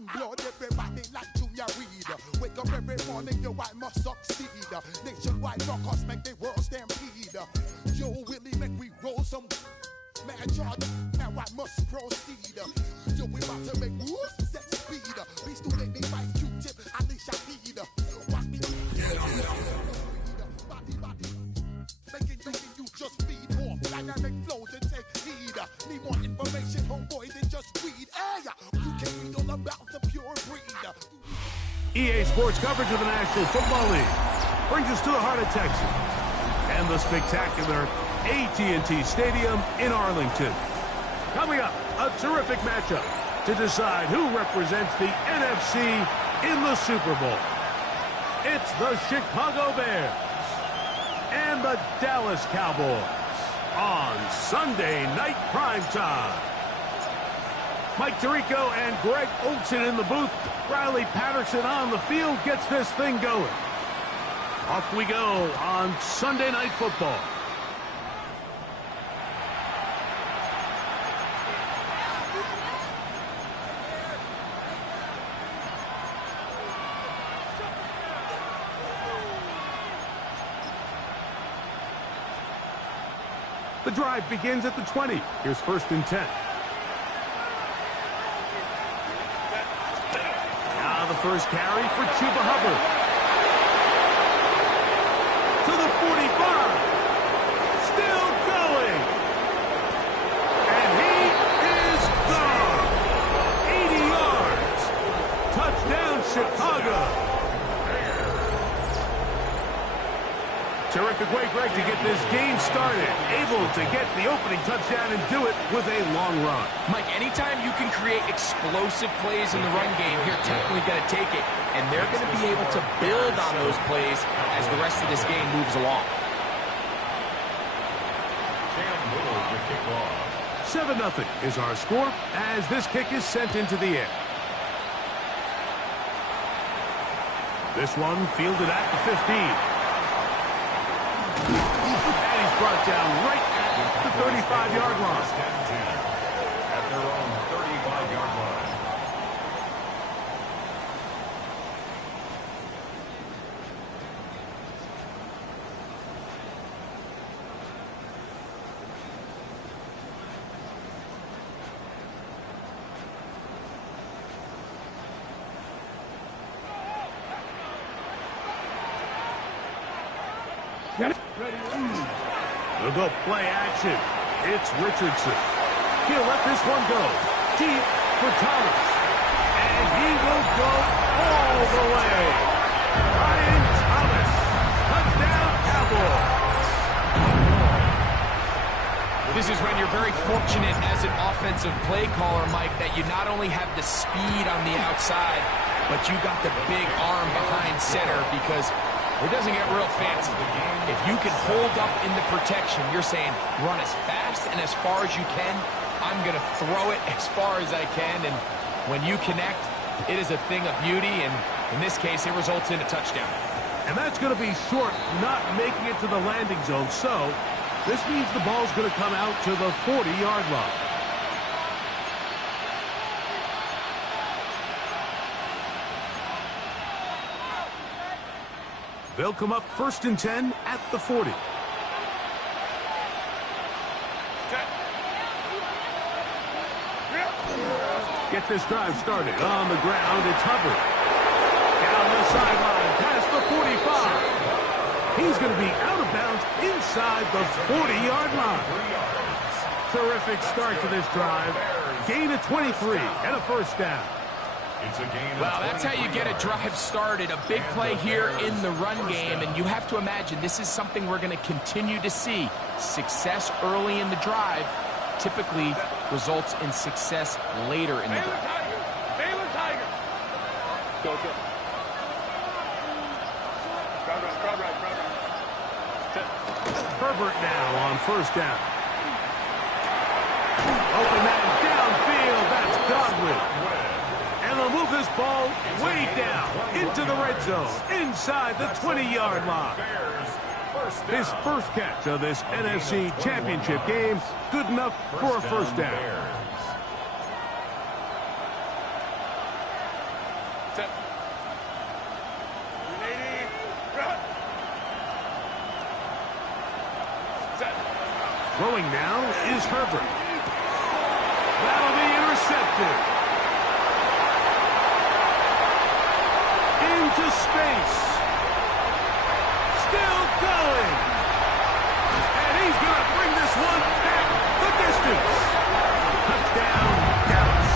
and blood, everybody like Junior Reed. Wake up every morning, yo, I must succeed. Nationwide rockers make the world stampede. Yo, Willie, make we roll some. Man, Jordan, now I must proceed. Yo, we about to make moves, set speed. Be student, me fight Q-tip, Alicia Heed. Watch me. Body. Making you just feed more dynamic flows and take heed. Need more information, homeboy, than just read. Hey, you can read all about the pure breed. EA Sports coverage of the National Football League brings us to the heart of Texas and the spectacular AT&T Stadium in Arlington. Coming up, a terrific matchup to decide who represents the NFC in the Super Bowl. It's the Chicago Bears and the Dallas Cowboys on Sunday Night Primetime. Mike Tirico and Greg Olsen in the booth. Riley Patterson on the field gets this thing going. Off we go on Sunday Night Football. The drive begins at the 20. Here's 1st and 10. Now the first carry for Chuba Hubbard. To the 45. Still going. And he is gone. 80 yards. Touchdown, Chicago. Terrific way, Greg, to get this game started. Able to get the opening touchdown and do it with a long run. Mike, anytime you can create explosive plays in the run game, you're definitely going to take it. And they're going to be able to build on those plays as the rest of this game moves along. 7-0 is our score as this kick is sent into the air. This one fielded at the 15. And he's brought down right at the 35-yard line. At their own 35-yard line. They'll go play action. It's Richardson. He'll let this one go. Deep for Thomas. And he will go all the way. Ryan Thomas. Touchdown, Cowboys. This is when you're very fortunate as an offensive play caller, Mike, that you not only have the speed on the outside, but you got the big arm behind center because it doesn't get real fancy. If you can hold up in the protection, you're saying run as fast and as far as you can. I'm going to throw it as far as I can. And when you connect, it is a thing of beauty. And in this case, it results in a touchdown. And that's going to be short, not making it to the landing zone. So this means the ball's going to come out to the 40-yard line. They'll come up 1st and 10 at the 40. Get this drive started on the ground. It's Hubbard. Down the sideline past the 45. He's going to be out of bounds inside the 40-yard line. Terrific start to this drive. Gain of 23 and a 1st down. Well, that's how you get a drive started. A big play here in the run game, and you have to imagine this is something we're going to continue to see. Success early in the drive typically results in success later in the drive. Baylor Tiger. Go. Crowd right. Herbert now on 1st down. Open man downfield. That's Godwin. And they'll move this ball way down into the red zone, inside the 20-yard line. His first catch of this NFC Championship game, good enough for a 1st down. Set. 380. Run. Set. Throwing now is Herbert. That'll be intercepted. Into space. Still going. And he's going to bring this one back the distance. Touchdown, Dallas.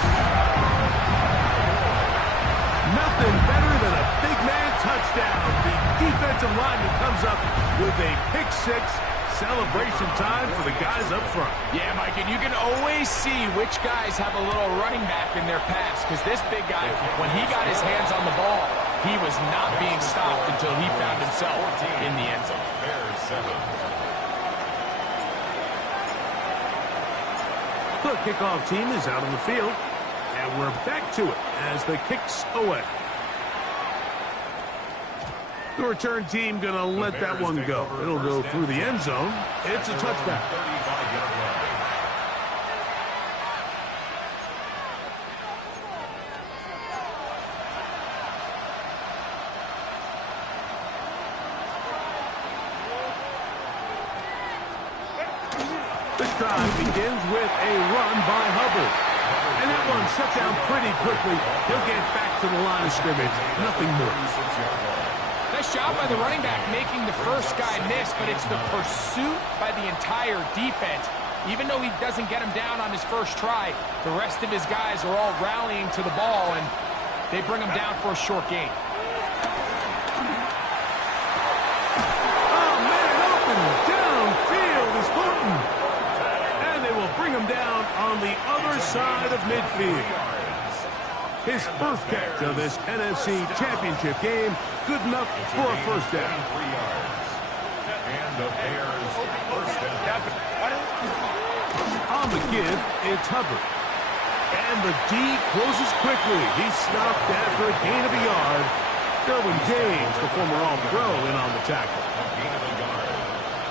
Nothing better than a big man touchdown. The defensive lineman comes up with a pick six. Celebration time for the guys up front. Yeah, Mike, and you can always see which guys have a little running back in their pass, because this big guy, when he got his hands on the ball, he was not being stopped until he found himself in the end zone. Bears 7. The kickoff team is out on the field, and we're back to it as the kick's away. The return team going to let that one go. It'll go through the end zone. It's a touchback. 35-yard line. This drive begins with a run by Hubbard. And that one shut down pretty quickly. He'll get back to the line of scrimmage. Nothing more. 36-yard line. Nice job by the running back making the first guy miss, but it's the pursuit by the entire defense. Even though he doesn't get him down on his first try, the rest of his guys are all rallying to the ball, and they bring him down for a short gain. Oh, man, open downfield is Thornton. And they will bring him down on the other side of midfield. His first catch of this NFC Championship game, good enough for a first down. 3 yards. And the Bears first down. On the give, it's Hubbard. And the D closes quickly. He's stopped after a gain of a yard. Derwin James, the former All-Pro, in on the tackle. A gain of a yard.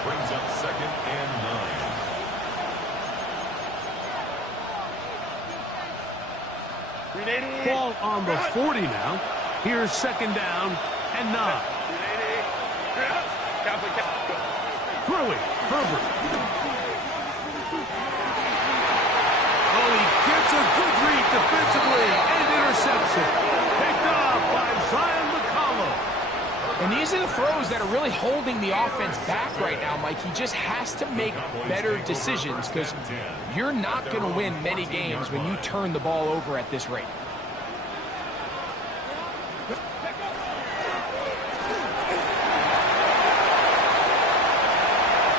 Brings up 2nd and 9. Ball on the 40 now. Here's 2nd down and 9. Throwing, Herbert. Oh, he gets a good read defensively and intercepts it. Picked off by Zion McCollum. And these are the throws that are really holding the offense back right now, Mike. He just has to make better decisions, because you're not going to win many games when you turn the ball over at this rate.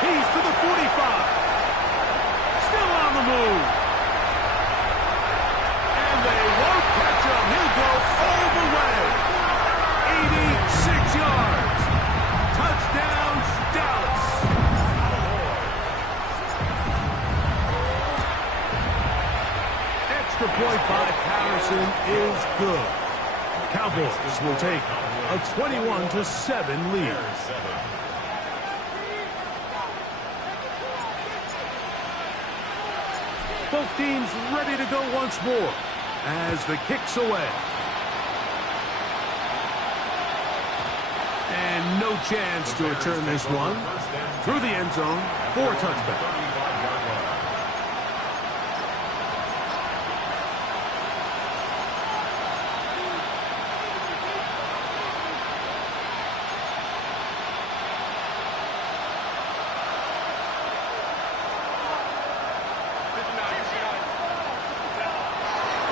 He's to the 45. Still on the move. And they won't catch him. He'll go all the way. 86 yards. Touchdown, Dallas. Extra point by Patterson is good. Cowboys will take a 21-7 lead. Both teams ready to go once more as the kick's away. And no chance to return this one through the end zone for a touchback.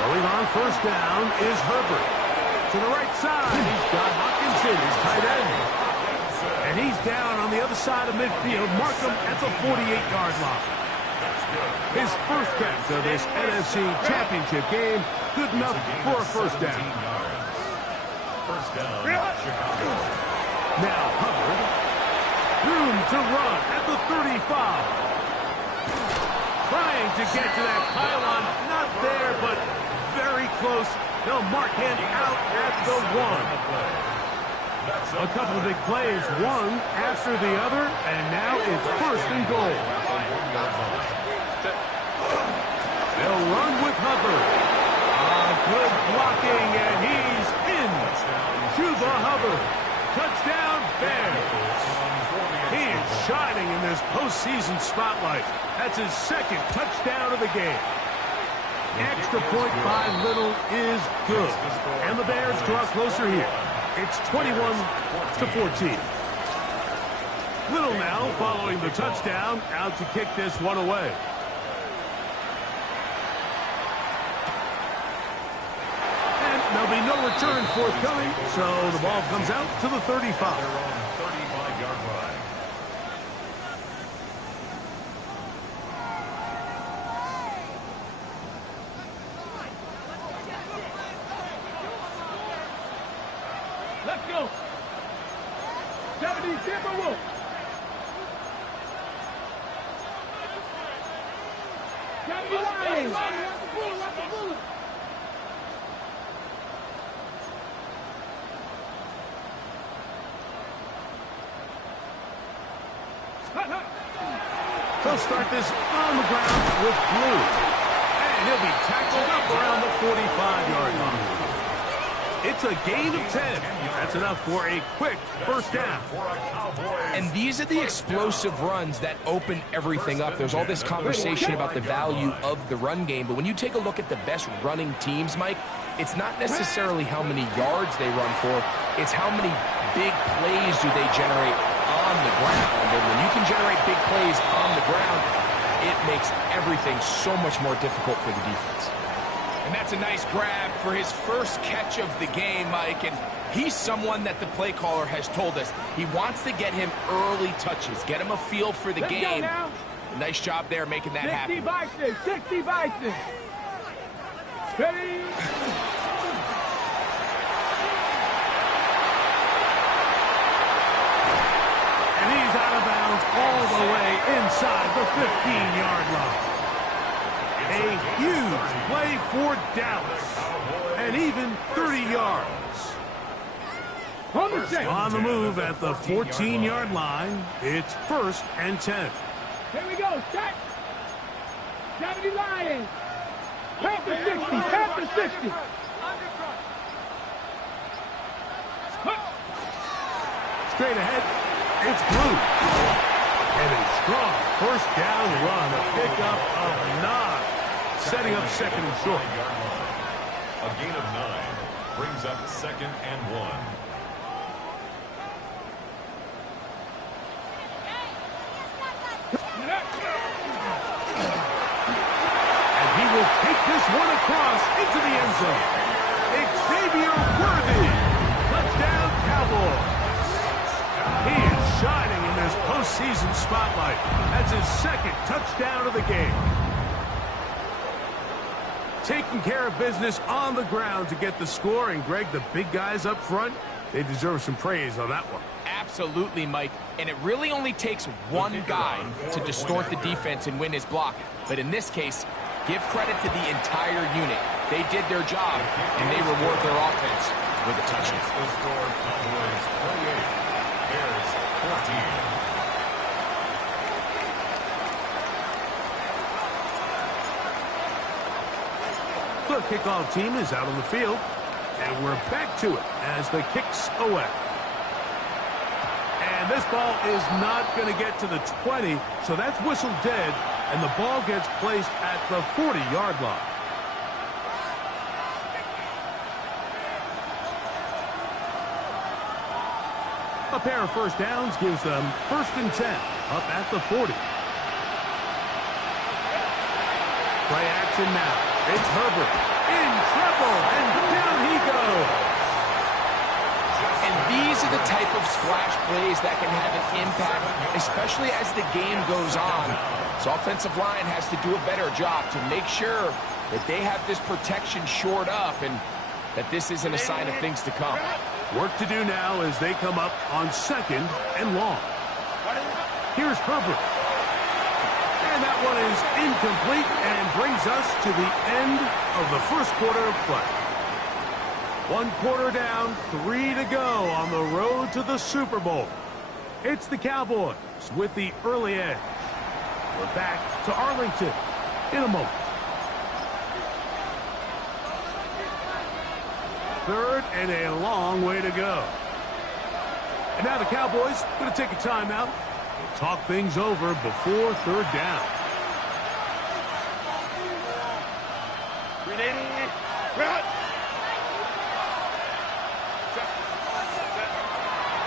Going on first down is Herbert. To the right side, he's got Hawkinson, his tight end. And he's down on the other side of midfield. Mark him at the 48-yard line. His first catch of this NFC Championship game, good enough for a first down. First down, Chicago. Now Hubbard. Room to run at the 35. Trying to get to that pylon. Not there, but very close. They'll mark him out at the 1. A couple of big plays, one after the other, and now it's 1st and goal. They'll run with Hubbard. Good blocking, and he's in spotlight. That's his second touchdown of the game. Extra point by Little is good. And the Bears draw closer here. It's 21-14. Little now following the touchdown, out to kick this one away. And there'll be no return forthcoming, so the ball comes out to the 35. Their own 35-yard line. Let's go. 70 Timberwolves. They'll start this on the ground with Blue. And he'll be tackled up around the 45-yard line. It's a gain of 10. That's enough for a quick first down. And these are the explosive runs that open everything up. There's all this conversation about the value of the run game, but when you take a look at the best running teams, Mike, it's not necessarily how many yards they run for, it's how many big plays do they generate on the ground. And when you can generate big plays on the ground, it makes everything so much more difficult for the defense. And that's a nice grab for his first catch of the game, Mike. And he's someone that the play caller has told us he wants to get him early touches, get him a feel for the game. Nice job there making that happen. 60 Bison. Ready? And he's out of bounds all the way inside the 15-yard line. A huge play for Dallas. And even 30 yards. On the move at the 14-yard line. It's 1st and 10. Here we go. Set. 70 Lions. Half the 60. Half the 60. Straight ahead. It's Blue. And a strong first down run. A pickup of 9. Setting up 2nd and short. A gain of 9 brings up 2nd and 1. And he will take this one across into the end zone. Xavier Worthy. Touchdown, Cowboys. He is shining in this postseason spotlight. That's his 2nd touchdown of the game. Taking care of business on the ground to get the score. And, Greg, the big guys up front, they deserve some praise on that one. Absolutely, Mike. And it really only takes one guy to distort the defense and win his block. But in this case, give credit to the entire unit. They did their job, and they reward their offense with a touchdown. The score, Cowboys 28, Bears 14. The kickoff team is out on the field, and we're back to it as the kick's away. And this ball is not going to get to the 20, so that's whistled dead, and the ball gets placed at the 40-yard line. A pair of first downs gives them 1st and 10, up at the 40. Play action now. It's Herbert in trouble, and down he goes. And these are the type of splash plays that can have an impact, especially as the game goes on. So offensive line has to do a better job to make sure that they have this protection shored up and that this isn't a sign of things to come. Work to do now as they come up on 2nd and long. Here's Herbert. And that one is incomplete and brings us to the end of the first quarter of play. 1 quarter down, 3 to go on the road to the Super Bowl. It's the Cowboys with the early edge. We're back to Arlington in a moment. 3rd and a long way to go. And now the Cowboys going to take a timeout. They'll talk things over before third down.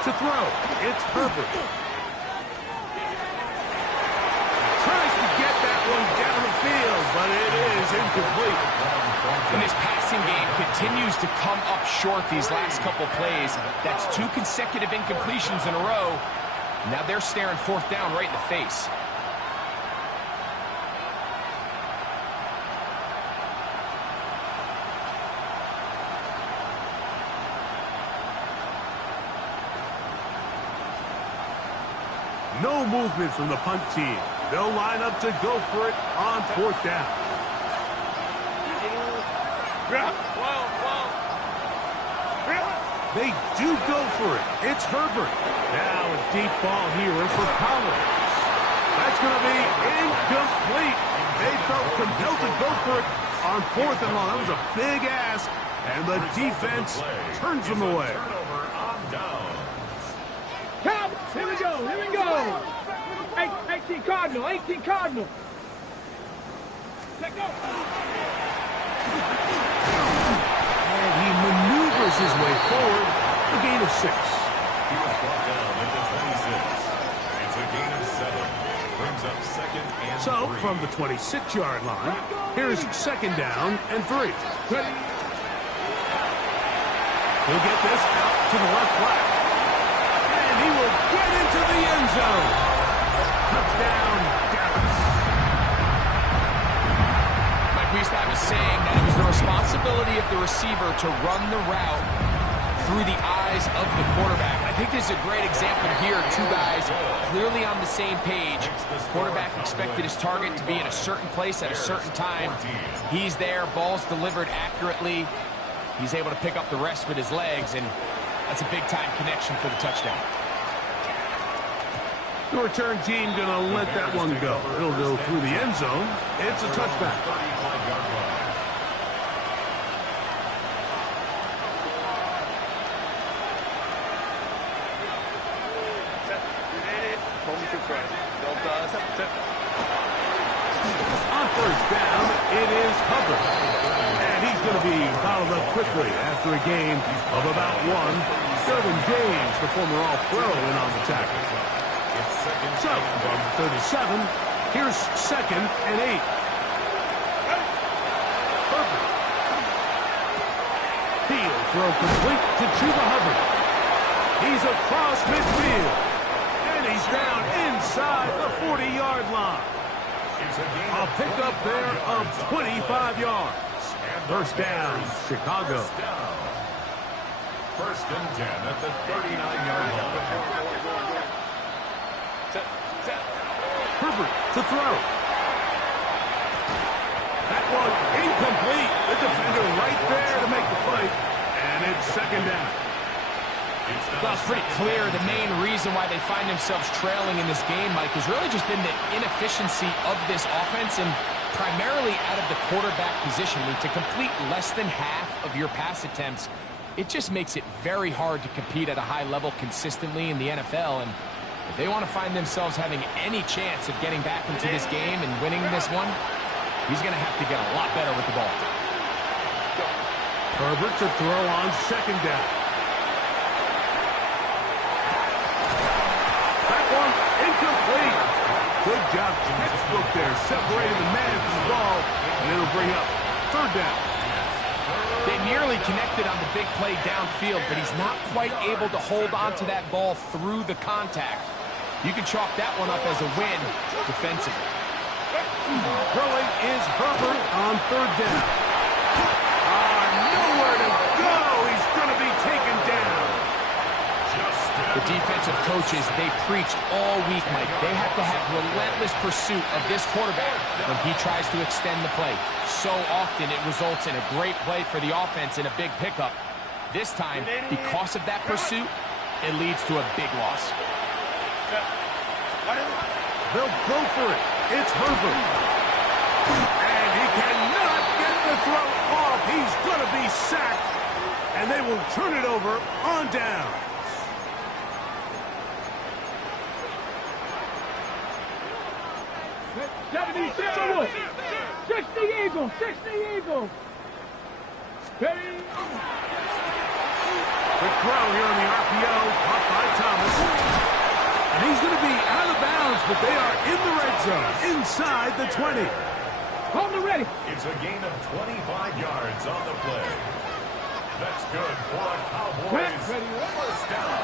To throw, it's Herbert. Tries to get that one down the field, but it is incomplete. And this passing game continues to come up short these last couple plays. That's 2 consecutive incompletions in a row. Now they're staring fourth down right in the face. No movement from the punt team. They'll line up to go for it on fourth down. They do go for it. It's Herbert. Now a deep ball here for Collins. That's going to be incomplete. They felt compelled to go for it on fourth and long. That was a big ask, and the defense turns them away. Cowboys, here we go, here we go. 18 Cardinal, 18 Cardinal. Let go. And he maneuvers his way forward. A gain of 6. He was brought down at the 26. It's a gain of 7. Brings up second and 3. So, from the 26-yard line, here's second down and 3. He'll get this out to the left flat. And he will get into the end zone. Touchdown, Dallas. Mike Wiestheim is saying that it was the responsibility of the receiver to run the route through the eyes of the quarterback. I think this is a great example here. 2 guys clearly on the same page. Quarterback expected his target to be in a certain place at a certain time. He's there, ball's delivered accurately. He's able to pick up the rest with his legs, and that's a big-time connection for the touchdown. The return team going to let that one go. It'll go through the end zone. It's a touchback. On first down, it is Hubbard. And he's going to be fouled up quickly after a game of about 1. Dervin James, the former All-Pro, in on the tackle. So, from 37, here's second and 8. Perfect. Field throw complete to Chuba Hubbard. He's across midfield. And he's down inside the 40-yard line. A pickup there of 25 yards. First down, Chicago. First and 10 at the 39-yard line. Herbert to throw. That one incomplete. The defender right there to make the play. And it's second down. Well, it's pretty clear the main reason why they find themselves trailing in this game, Mike, has really just been the inefficiency of this offense and primarily out of the quarterback position. I mean, to complete less than half of your pass attempts, it just makes it very hard to compete at a high level consistently in the NFL. And if they want to find themselves having any chance of getting back into this game and winning this one, he's going to have to get a lot better with the ball. Herbert to throw on second down. That one incomplete. Good job, textbook there, separating the man from the ball, and it'll bring up third down. They nearly connected on the big play downfield, but he's not quite able to hold on to that ball through the contact. You can chalk that one up as a win defensively. Throwing is Herbert on third down. Nowhere to go. He's going to be taken down. The defensive coaches, they preached all week, Mike. They have to have relentless pursuit of this quarterback when he tries to extend the play. So often it results in a great play for the offense and a big pickup. This time, because of that pursuit, it leads to a big loss. They'll go for it. It's Herbert. And he cannot get the throw off. He's going to be sacked. And they will turn it over on down. 70, 60 Eagle, 60 Eagle. Ready? Quick throw here on the RPO, caught by Thomas. And he's going to be out of bounds, but they are in the red zone, inside the 20. Hold it ready. It's a gain of 25 yards on the play. That's good for a Cowboys first down.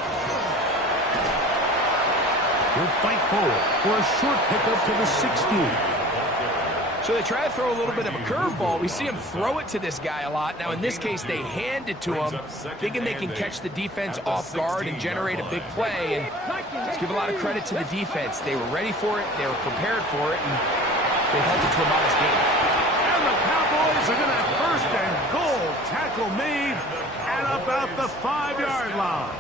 He'll fight forward for a short pickup to the 16. So they try to throw a little bit of a curveball. We see him throw it to this guy a lot. Now, in this case, they hand it to him, thinking they can catch the defense off guard and generate a big play. And let's give a lot of credit to the defense. They were ready for it. They were prepared for it. And they held it to a modest game. And the Cowboys are going to have first and goal. Tackle made at about the 5-yard line.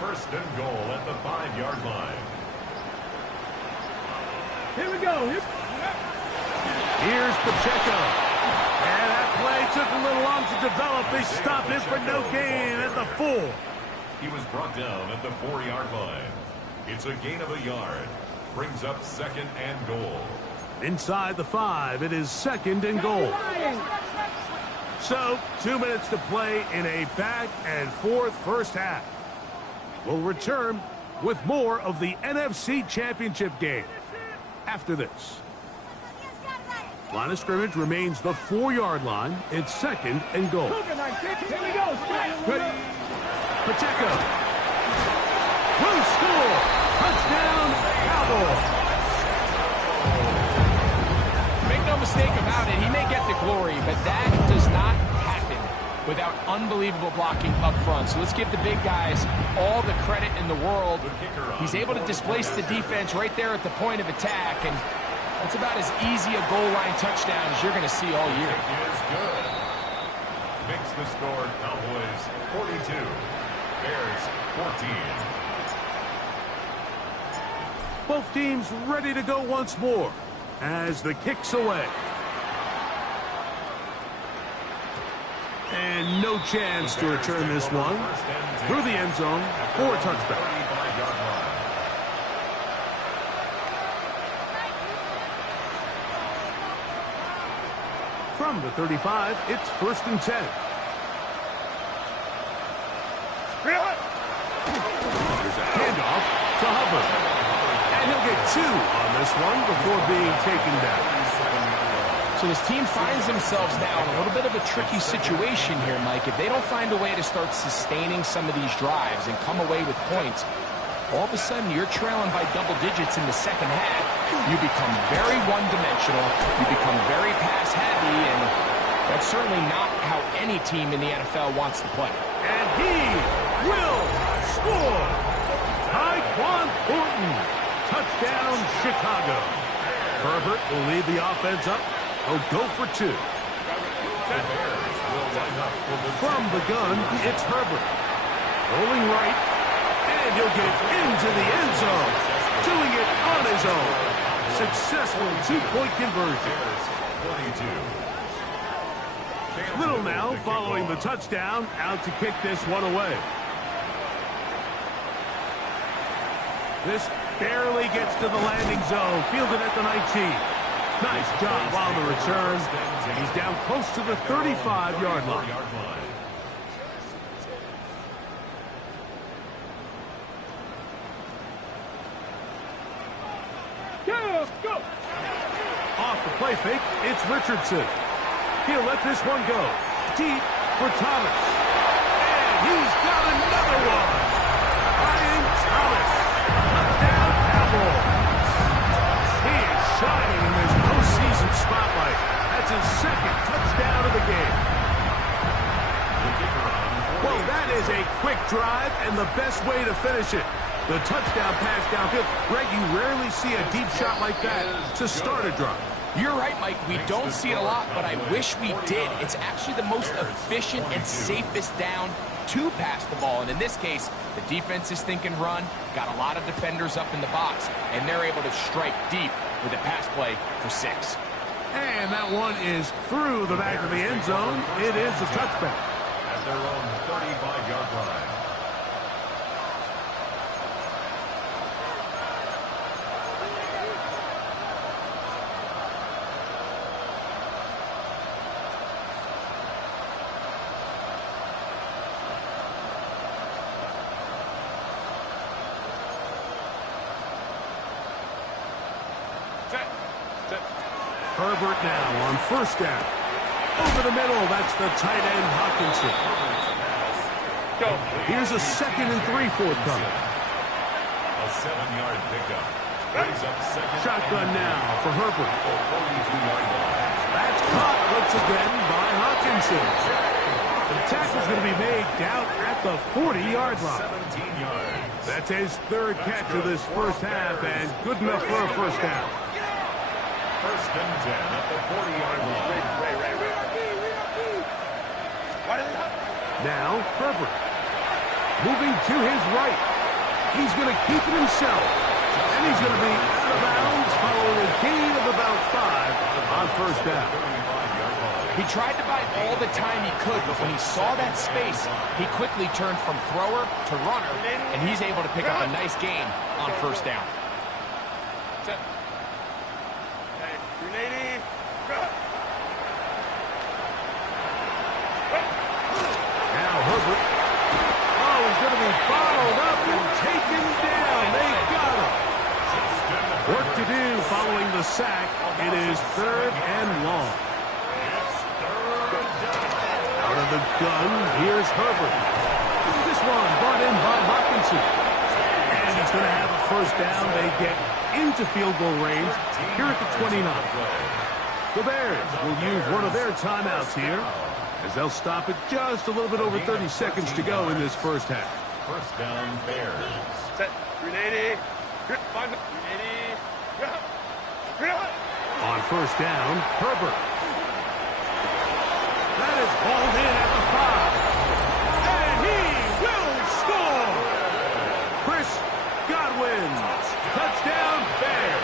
First and goal at the 5-yard line. Here we go. Here's Pacheco. And that play took a little long to develop. They stopped it for no gain at the 4. He was brought down at the 4-yard line. It's a gain of a yard. Brings up second and goal. Inside the 5, it is second and goal. So, 2 minutes to play in a back and forth first half. We'll return with more of the NFC Championship game after this. Line of scrimmage remains the 4-yard line. It's second and goal. Here we go. Ready. Pacheco. Who score? Touchdown, Cowboys. Make no mistake about it, he may get the glory, but that does not happen without unbelievable blocking up front. So let's give the big guys all the credit in the world. He's able to displace the defense right there at the point of attack, and that's about as easy a goal line touchdown as you're going to see all year. It is good. Makes the score Cowboys 42, Bears 14. Both teams ready to go once more as the kick's away. And no chance to return this one through the end zone for a touchdown. From the 35, it's first and 10. There's a handoff to Hubbard. And he'll get 2 on this one before being taken down. So this team finds themselves now in a little bit of a tricky situation here, Mike. If they don't find a way to start sustaining some of these drives and come away with points, all of a sudden you're trailing by double digits in the second half. You become very one-dimensional. You become very pass-heavy, and that's certainly not how any team in the NFL wants to play. And he will score. Tyquan Thornton. Touchdown, Chicago. Herbert will lead the offense up. He'll go for 2. From the gun, it's Herbert. Rolling right. And he'll get into the end zone. Doing it on his own. Successful 2-point conversion. Little now following the touchdown, out to kick this one away. This barely gets to the landing zone. Fielded at the 19. Nice job on the return. He's down close to the 35-yard line. Go. Off the play fake, it's Richardson. He'll let this one go. Deep for Thomas. And he's got another one. Ryan Thomas. Touchdown, Cowboys. He is shining in this postseason spotlight. That's his second touchdown of the game. Well, that is a quick drive and the best way to finish it. The touchdown pass downfield. Greg, you rarely see a deep shot like that to start a drive. You're right, Mike. We don't see it a lot, but I wish we did. It's actually the most efficient and safest down to pass the ball. And in this case, the defense is thinking run, got a lot of defenders up in the box, and they're able to strike deep with a pass play for 6. And that one is through the back of the end zone. It is a touchback. At their own 35-yard line. Herbert now on first down. Over the middle, that's the tight end, Hawkinson. Here's a 2nd and 3 forthcoming. A 7-yard pickup. Brings up second. Shotgun now for Herbert. 42-yard line. That's caught once again by Hawkinson. The tackle's going to be made down at the 40-yard line. 17 yards. That's his 3rd catch of this first half, and good enough for a first down. 1st and 10 at the 40-yard line. Now, Herbert. Moving to his right. He's going to keep it himself. And he's going to be out of bounds following a gain of about 5 on first down. He tried to buy all the time he could, but when he saw that space, he quickly turned from thrower to runner, and he's able to pick up a nice gain on first down. Now Herbert. Oh, he's going to be bottled up and taken down. They got him. Work to do following the sack. It is 3rd and long. Out of the gun, here's Herbert. This one brought in by Hawkinson. And he's going to have a first down. They get into field goal range here at the 29. The Bears will use one of their timeouts here, as they'll stop it just a little bit over 30 seconds to go in this first half. First down, Bears. Set. 380. On first down, Herbert. That is hauled in at the 5. And he will score! Chris Godwin. Touchdown, Bears.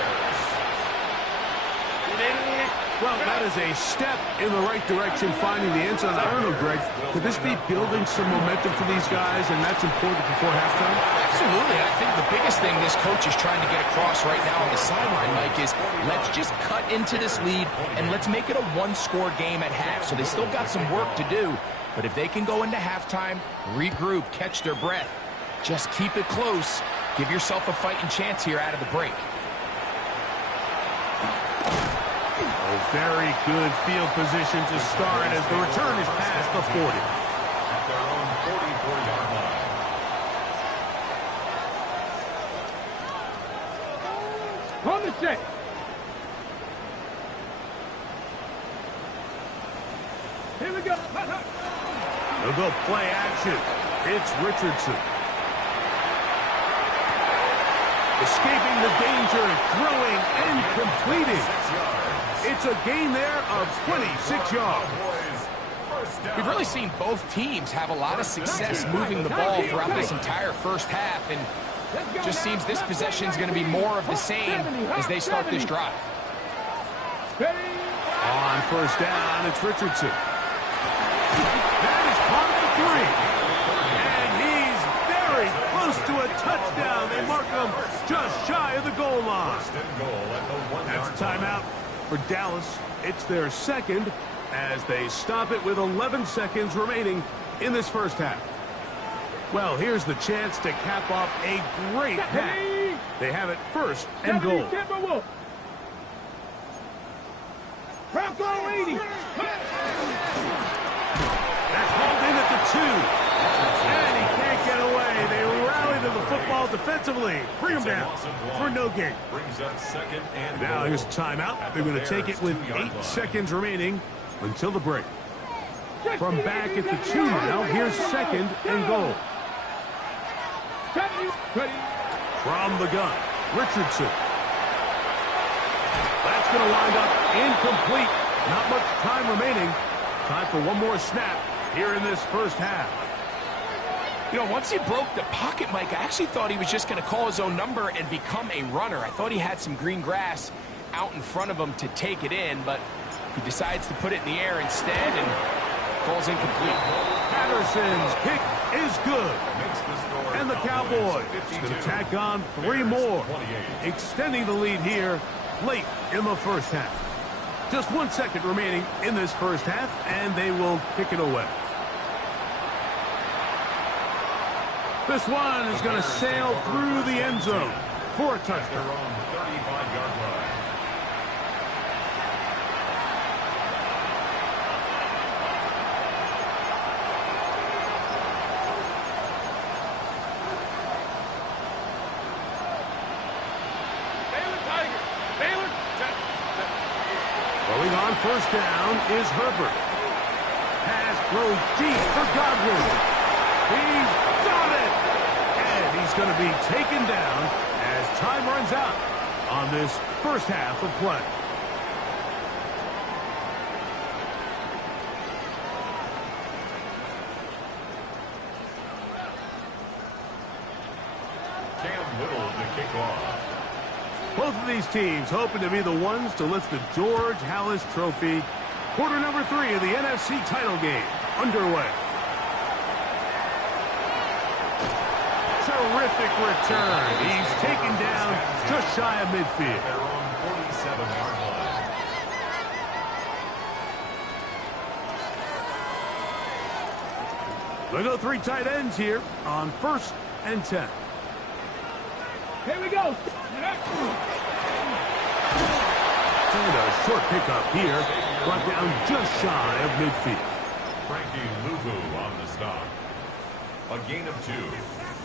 Well, that is a step in the right direction, finding the end zone. I don't know, Greg, could this be building some momentum for these guys, and that's important before halftime? Absolutely. I think the biggest thing this coach is trying to get across right now on the sideline, Mike, is let's just cut into this lead, and let's make it a one-score game at half. So they still got some work to do, but if they can go into halftime, regroup, catch their breath, just keep it close, give yourself a fighting chance here out of the break. Very good field position to start as the return is past the 40. At their own 44-yard line. On the set. Here we go. They'll go play action. It's Richardson. Escaping the danger, throwing and completing. It's a gain there of 26 yards. We've really seen both teams have a lot of success moving the ball throughout this entire first half, and it just seems this possession is going to be more of the same as they start this drive. On first down, it's Richardson. That is caught at the 3. And he's very close to a touchdown. They mark him just shy of the goal line. That's a timeout for Dallas. It's their 2nd as they stop it with 11 seconds remaining in this first half. Well, here's the chance to cap off a great half. They have it 1st and goal. Bronco 80. That's hauled in at the 2. And he can't get away. They rally to the football defensively. Bring him down for no gain. Brings up 2nd and Now here's a timeout. They're going to take it with 8 seconds remaining until the break. From back at the 2 now, here's 2nd and goal. From the gun, Richardson. That's going to wind up incomplete. Not much time remaining. Time for one more snap here in this first half. You know, once he broke the pocket, Mike, I actually thought he was just going to call his own number and become a runner. I thought he had some green grass out in front of him to take it in, but he decides to put it in the air instead and falls incomplete. Patterson's kick is good. And the Cowboys going to tack on 3 more, extending the lead here late in the first half. Just 1 second remaining in this first half, and they will kick it away. This one is going to sail through the end zone for a touchdown. first down is Herbert. Pass throws deep for Godwin. He's got it! And he's going to be taken down as time runs out on this first half of play. Both of these teams hoping to be the ones to lift the George Halas Trophy. Quarter number 3 of the NFC title game underway. Terrific return. He's taken down just shy of midfield. Their own 47-yard line. They go 3 tight ends here on 1st and 10. Here we go. And a short pickup here, brought down just shy of midfield. Frankie Luvu on the stop. A gain of 2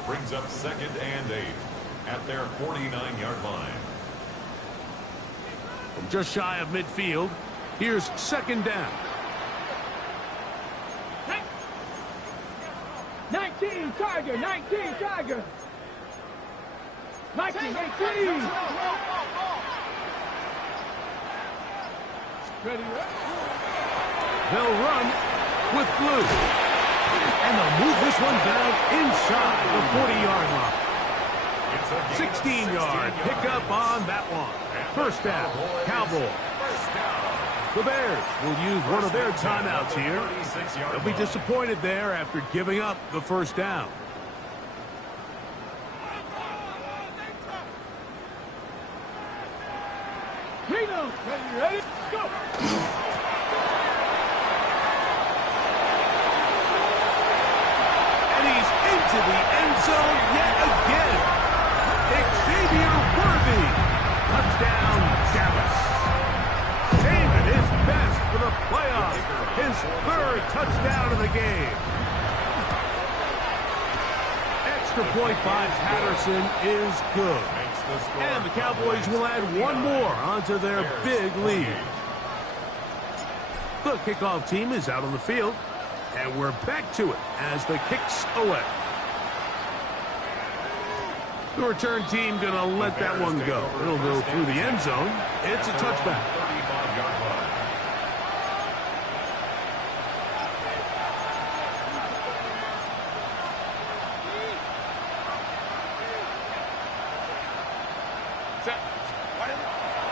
brings up 2nd and 8 at their 49-yard line. From just shy of midfield, here's 2nd down. 19, Tiger, 19, Tiger. 19, 18. Ready, They'll run with blue. And they'll move this one down inside the 40-yard line. 16-yard pickup on that one. First down, Cowboys. The Bears will use one of their timeouts here. They'll be disappointed there after giving up the first down. Reno, ready, go. And he's into the end zone yet again. Xavier Worthy. Touchdown, Dallas. Saving his best for the playoffs. His 3rd touchdown of the game. Extra point by Patterson is good. And the Cowboys will add one more onto their big lead. The kickoff team is out on the field. And we're back to it as the kick's away. The return team going to let that one go. It'll go through the end zone. It's a touchback. 35-yard line.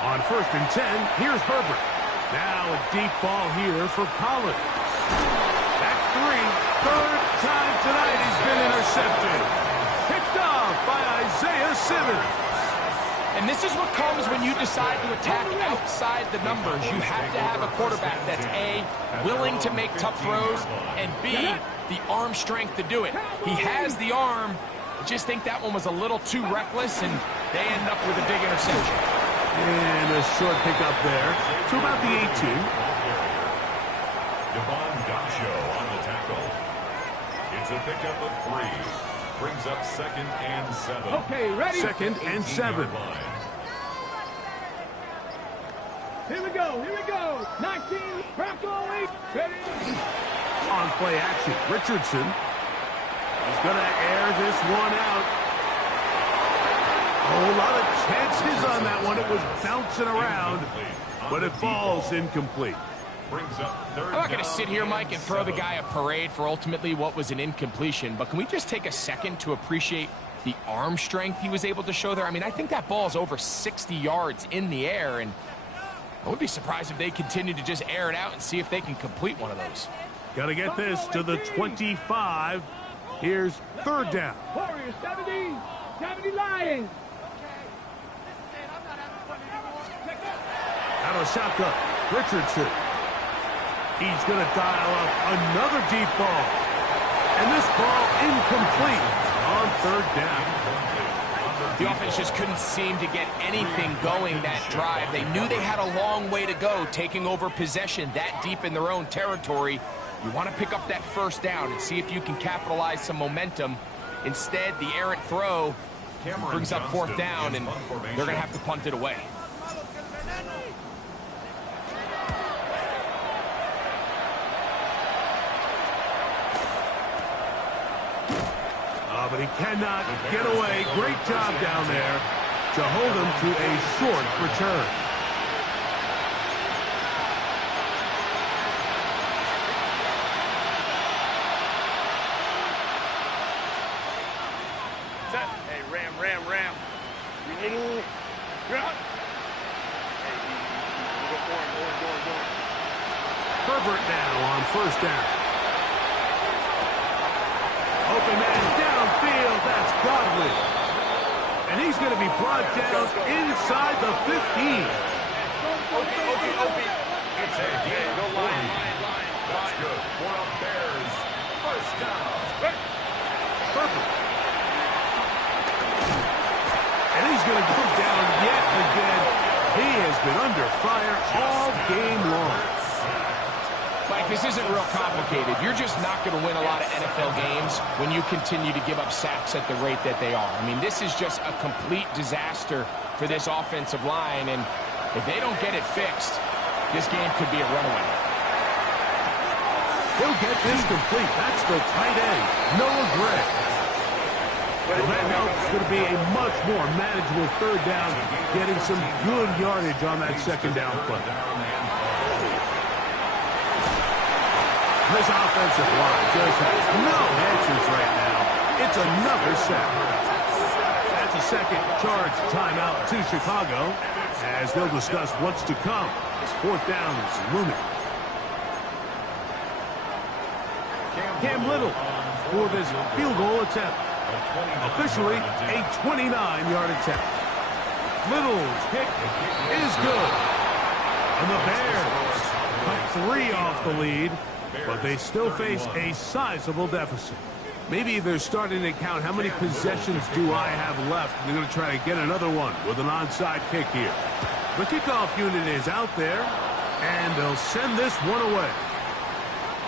On 1st and 10, here's Herbert. Now a deep ball here for Collins. That's 3. 3rd time tonight he's been intercepted. Picked off by Isaiah Simmons. And this is what comes when you decide to attack outside the numbers. You have to have a quarterback that's A, willing to make tough throws, and B, the arm strength to do it. He has the arm. I just think that one was a little too reckless, and they end up with a big interception. And a short pickup there to about the 18. Devon Gaucho on the tackle. It's a pickup of 3. Brings up 2nd and 7. Okay, ready? 2nd and 7. Here we go, here we go. 19, Bronco 8, ready? On play action, Richardson. He's going to air this one out. Oh, a lot of chances on that one. It was bouncing around, but it falls incomplete. I'm not going to sit here, Mike, and throw the guy a parade for ultimately what was an incompletion, but can we just take a second to appreciate the arm strength he was able to show there? I mean, I think that ball is over 60 yards in the air, and I would be surprised if they continue to just air it out and see if they can complete one of those. Got to get this to the 25. Here's 3rd down. Warriors, 70 Lions. Out of shotgun, Richardson. He's going to dial up another deep ball. And this ball incomplete on 3rd down. The offense just couldn't seem to get anything going that drive. They knew they had a long way to go taking over possession that deep in their own territory. You want to pick up that 1st down and see if you can capitalize some momentum. Instead, the errant throw brings up 4th down, and they're going to have to punt it away. Oh, but he cannot get away. Great job down there to hold him to a short return. Set. Hey, ram. Grenading. Drop. Hey, go for him. Herbert now on first down. Open man downfield. That's Godwin. And he's going to be brought down inside the 15. It's a game. Go line. That's good for the Bears. First down. Herbert. And he's going to go down yet again. He has been under fire all game long. Mike, this isn't real complicated. You're just not going to win a lot of NFL games when you continue to give up sacks at the rate that they are. I mean, this is just a complete disaster for this offensive line, and if they don't get it fixed, this game could be a runaway. He'll get this complete. That's the tight end. No regret. Well, that helps. It's going to be a much more manageable third down, getting some good yardage on that second down play. This offensive line just has no answers right now. It's another sack. That's a second charge timeout to Chicago as they'll discuss what's to come as fourth down is looming. Cam Little for this field goal attempt. Officially a 29-yard attempt. Little's kick is good. And the Bears cut 3 off the lead, but they still face a sizable deficit. Maybe they're starting to count how many possessions do I have left. They're going to try to get another one with an onside kick here. The kickoff unit is out there, and they'll send this one away.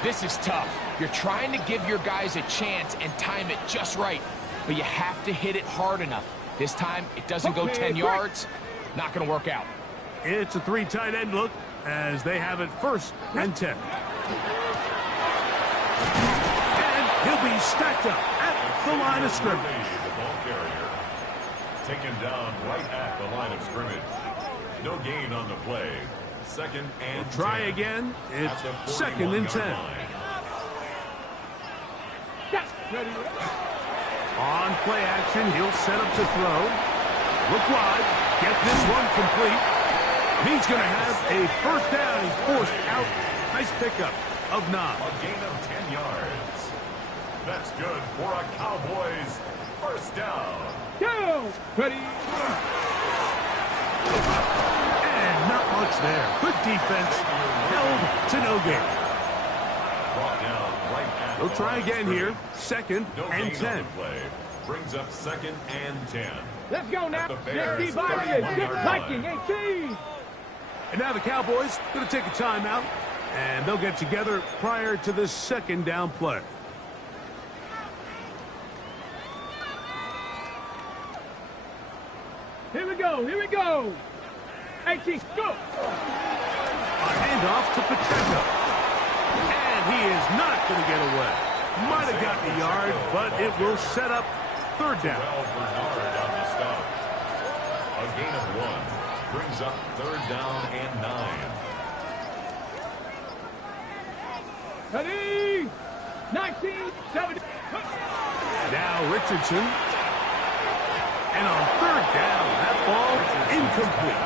This is tough. You're trying to give your guys a chance and time it just right, but you have to hit it hard enough. This time, it doesn't go 10 yards. Not going to work out. It's a 3 tight end look as they have it first and 10. And he'll be stacked up at the line of scrimmage. The ball carrier taken down right at the line of scrimmage. No gain on the play. Second and Try 10. again. It's second and 10. On play action, he'll set up to throw. Look wide. Get this one complete. He's going to have a first down. He's forced out. Nice pickup of 9. A gain of 10 yards. That's good for a Cowboys first down. Go! Ready? And not much there. Good defense. Held to no gain. Brought down right at They'll the try line of again here. scrimmage. Second No and gain 10. on the play. Brings up second and 10. Let's go now. The Bears, Let's keep firing. 31 Good yard liking, line. 18. And now the Cowboys going to take a timeout. And they'll get together prior to this second down play. Here we go. 18, go. A handoff to Pacheco. And he is not going to get away. Might have gotten a yard, but it will set up third down. Bernard on the stop. A gain of 1 brings up third down and 9. Ready? 19, 70. Now Richardson. And on third down, that ball incomplete.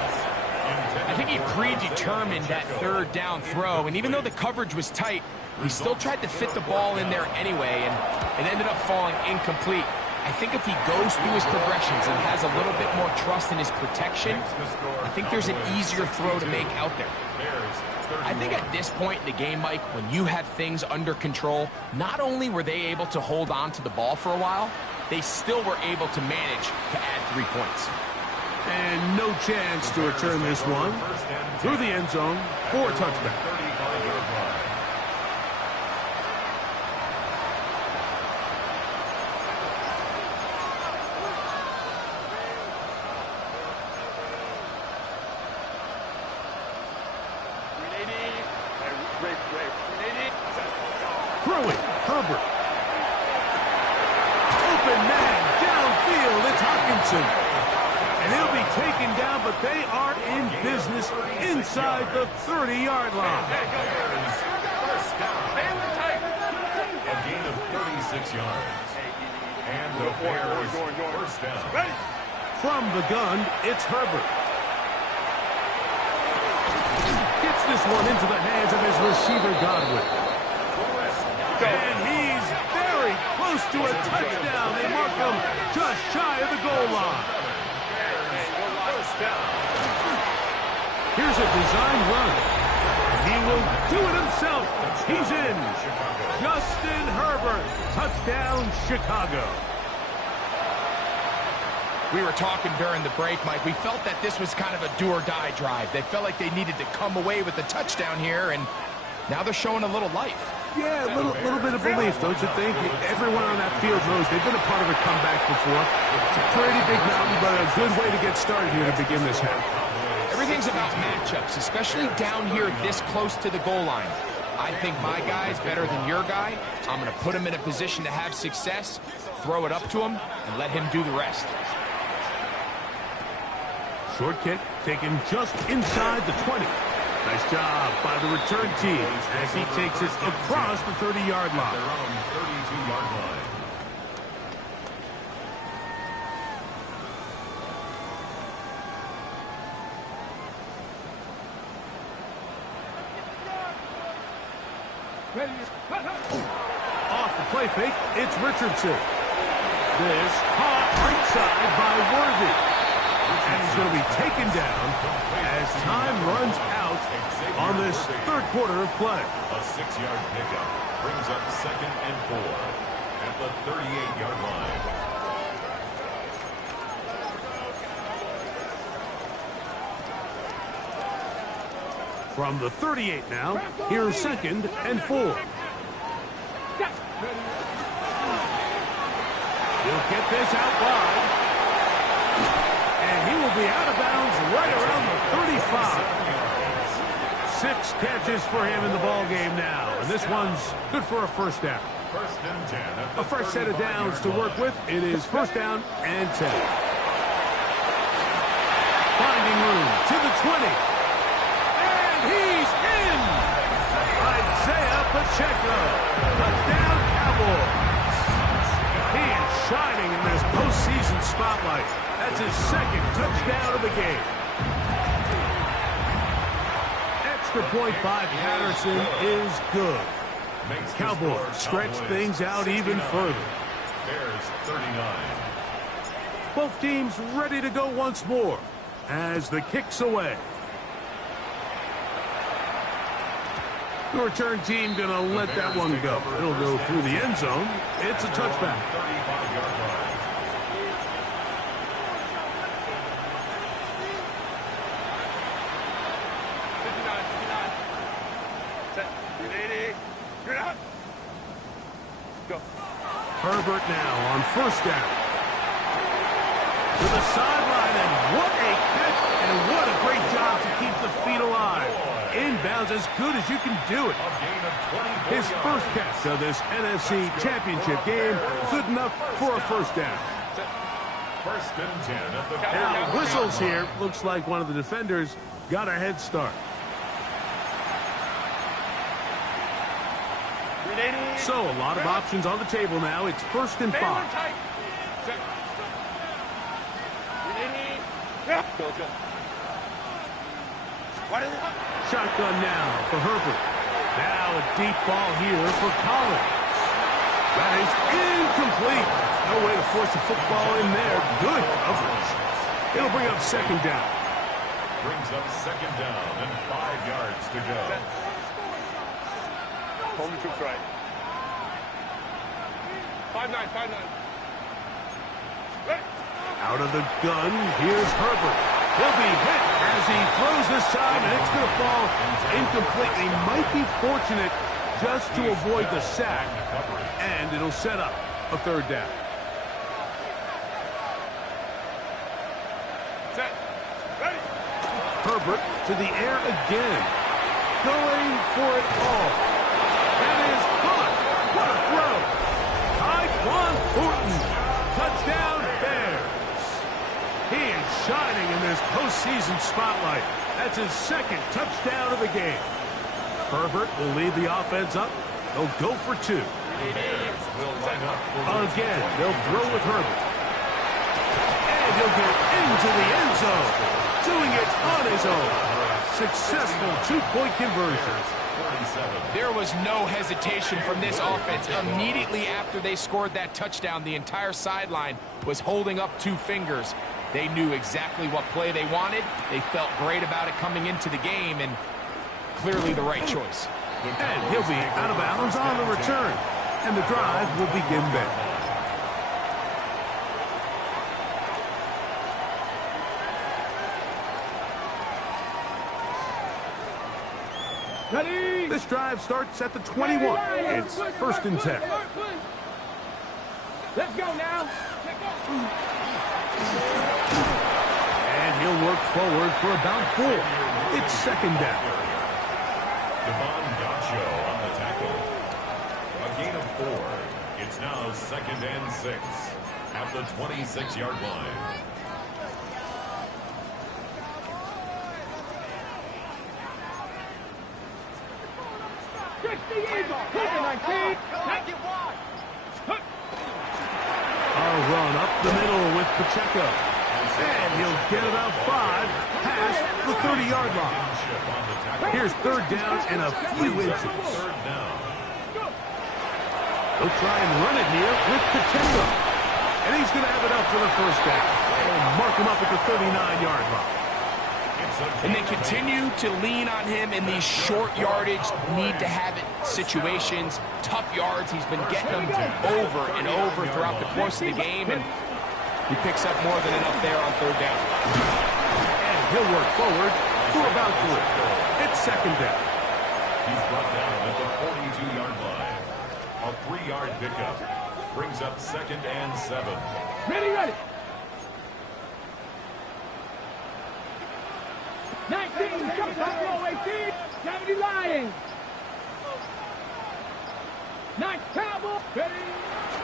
I think he predetermined that third down throw, and even though the coverage was tight, he still tried to fit the ball in there anyway, and it ended up falling incomplete. I think if he goes through his progressions and has a little bit more trust in his protection, I think there's an easier throw to make out there. I think at this point in the game, Mike, when you have things under control, not only were they able to hold on to the ball for a while, they still were able to manage to add 3 points. And no chance to return this one through the end zone for a touchback. 35-yard line. Throwing, Herbert. Open Patterson. And he'll be taken down, but they are in business inside the 30-yard line. First down. A gain of 36 yards. And the Bears first down. From the gun, it's Herbert. Gets this one into the hands of his receiver, Godwin. And he's very close to a touchdown. They mark him just shy of the goal line. Here's a design run. He will do it himself. He's in. Justin Herbert. Touchdown, Chicago. We were talking during the break, Mike. We felt that this was kind of a do-or-die drive. They felt like they needed to come away with the touchdown here, and now they're showing a little life. Yeah, a little bit of belief, don't you think? Everyone on that field knows they've been a part of a comeback before. It's a pretty big mountain, but a good way to get started here to begin this half. Everything's about matchups, especially down here this close to the goal line. I think my guy's better than your guy. I'm going to put him in a position to have success, throw it up to him, and let him do the rest. Short kick taken just inside the 20. Nice job by the return team as he takes it across the 30-yard line. Their own 32-yard line. Off the play fake, it's Richardson. This caught right side by Worthy. And he's going to be taken down as time runs out on this third quarter of play. A 6-yard pickup brings up 2nd and 4 at the 38-yard line. From the 38 now, here's 2nd and 4. He'll get this out wide. And he will be out of bounds right around the 35. 6 catches for him in the ball game now. And this one's good for a first down. First and 10. A fresh set of downs to work with. It is first down and 10. Finding room to the 20. And he's in! Isaiah Pacheco. Touchdown, Cowboys. He is shining in this postseason spotlight. That's his 2nd touchdown of the game. Extra point by Patterson is good. Cowboys stretch things out even further. Bears 39. Both teams ready to go once more as the kick's away. The return team going to let that one go. It'll go through the end zone. It's a touchback. 35-yard line. Herbert now on first down. To the sideline, and what a catch, and what a great job to keep the feet alive. Inbounds as good as you can do it. His first catch of this NFC Championship game, good enough for a first down. First and 10 at the Now, whistles here. Looks like one of the defenders got a head start. So, a lot of options on the table now. It's first and 5. Shotgun now for Herbert. Now a deep ball here for Collins. That is incomplete. No way to force a football in there. Good coverage. It'll bring up 2nd down. Brings up 2nd down and 5 yards to go. Home troops right. 5-9. Out of the gun, here's Herbert. He'll be hit as he throws this time, and it's going to fall incomplete. He might be fortunate just to avoid the sack, and it'll set up a 3rd down. Set. Ready. Herbert to the air again. Going for it all. That is caught. What a throw. Tyquan Thornton. Touchdown, Bears. shining in this postseason spotlight. That's his second touchdown of the game. Herbert will lead the offense up. They'll go for 2. Again, they'll throw with Herbert. And he'll get into the end zone. Doing it on his own. Successful 2-point conversion. There was no hesitation from this offense. Immediately after they scored that touchdown, the entire sideline was holding up 2 fingers. They knew exactly what play they wanted. They felt great about it coming into the game, and clearly the right choice. And he'll be out of bounds on the return. And the drive will begin then. Ready? This drive starts at the 21. It's 1st and 10. Let's go now. And he'll work forward for about 4. It's 2nd down. Devon Gaccio on the tackle. A gain of 4. It's now 2nd and 6 at the 26-yard line. A run up the middle with Pacheco. And he'll get about 5 past the 30-yard line. Here's 3rd down and a few inches. He'll try and run it here with Pacheco. And he's going to have it up for the 1st down. They'll mark him up at the 39-yard line. And they continue to lean on him in these short yardage, need-to-have-it situations, tough yards. He's been getting them over and over throughout the course of the game, and he picks up more than enough there on 3rd down. And he'll work forward for about 3. It's 2nd down. He's brought down at the 42-yard line. A 3-yard pickup brings up 2nd and 7. Ready. 19, jump up, roll 18, 70 Lions. 9 Cowboys, ready.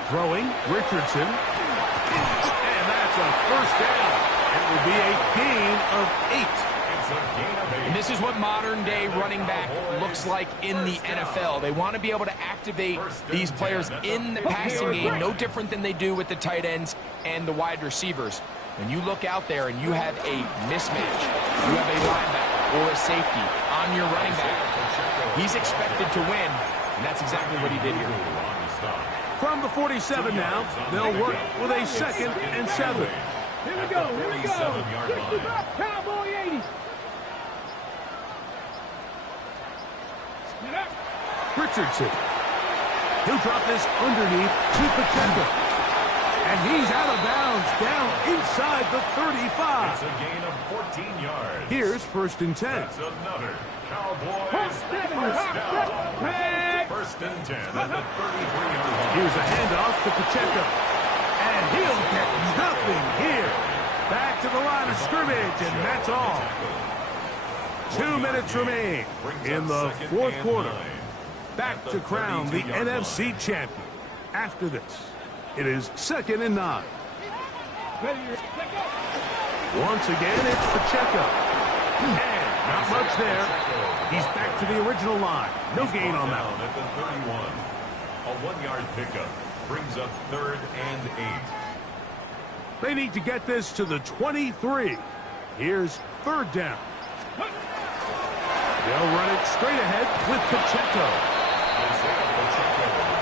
Throwing, Richardson. And that's a 1st down. It will be a gain of 8. It's a gain of 8. And this is what modern-day running back looks like in the NFL. They want to be able to activate these players in the passing game, no different than they do with the tight ends and the wide receivers. When you look out there and you have a mismatch, you have a linebacker or a safety on your running back, he's expected to win, and that's exactly what he did here. From the 47 now, they'll work with a 2nd and 7. Here we go. 60 up, Cowboy 80. Get up. Richardson. He'll drop this underneath to Pacheco. And he's out of bounds, down inside the 35. It's a gain of 14 yards. Here's 1st and 10. That's another Cowboys First down. 1st and 10 at the 33-yard line. Here's a handoff to Pacheco. And he'll get nothing here. Back to the line of scrimmage, and that's all. 2 minutes remain in the 4th quarter. Back to crown the NFC champion. After this, it is 2nd and 9. Once again, it's Pacheco. And not much there. He's back to the original line. No gain on that one. At the 31. A 1-yard pickup brings up 3rd and 8. They need to get this to the 23. Here's 3rd down. They'll run it straight ahead with Pacheco. Isaiah Pacheco